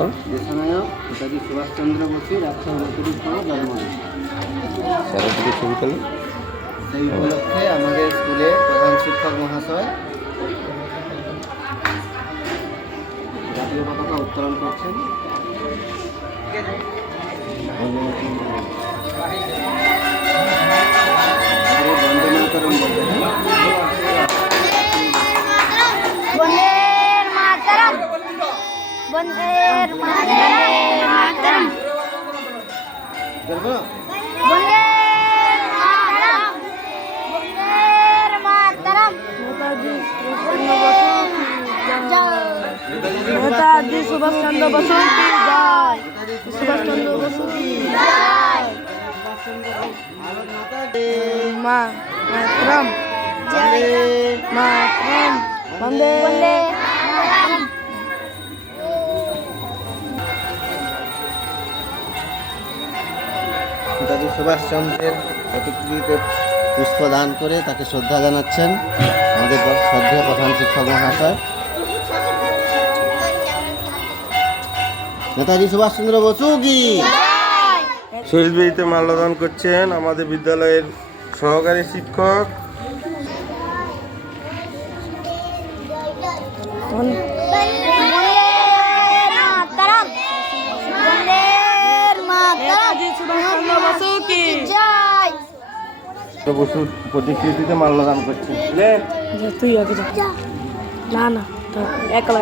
এখন দেশনায়ক নেতাজি সুভাষচন্দ্র বসুর 129তম জন্মদিন। স্যারের দিকে ছবি তোলো। সেই উপলক্ষে আমাদের স্কুলের প্রধান শিক্ষক মহাশয় জাতীয় পতাকা উত্তোলন করছেন। বন্দে মাতরম বলবেন। বন্দের মাতরম বলবো? বন্দের মাতরম নেতাজি সুভাষচন্দ্র বসু কি জয়। সুভাষচন্দ্র বসু কি জয়। ভারত মাতা কি মাতরম জয়। মাতরম বন্দে মাতরম। নেতাজি সুভাষচন্দ্রের প্রতিকৃতিতে পুষ্প দান করে তাকে শ্রদ্ধা জানাচ্ছেন আমাদের শ্রদ্ধেয় প্রধান শিক্ষক মহাশয়। নেতাজি সুভাষচন্দ্র বসু কি। শহীদ বেদিতে মাল্যদান করছেন আমাদের বিদ্যালয়ের সহকারী শিক্ষক। বসুর প্রতিকৃতিতে মাল্যদান করছেন। তুই আগে যা। না না একলা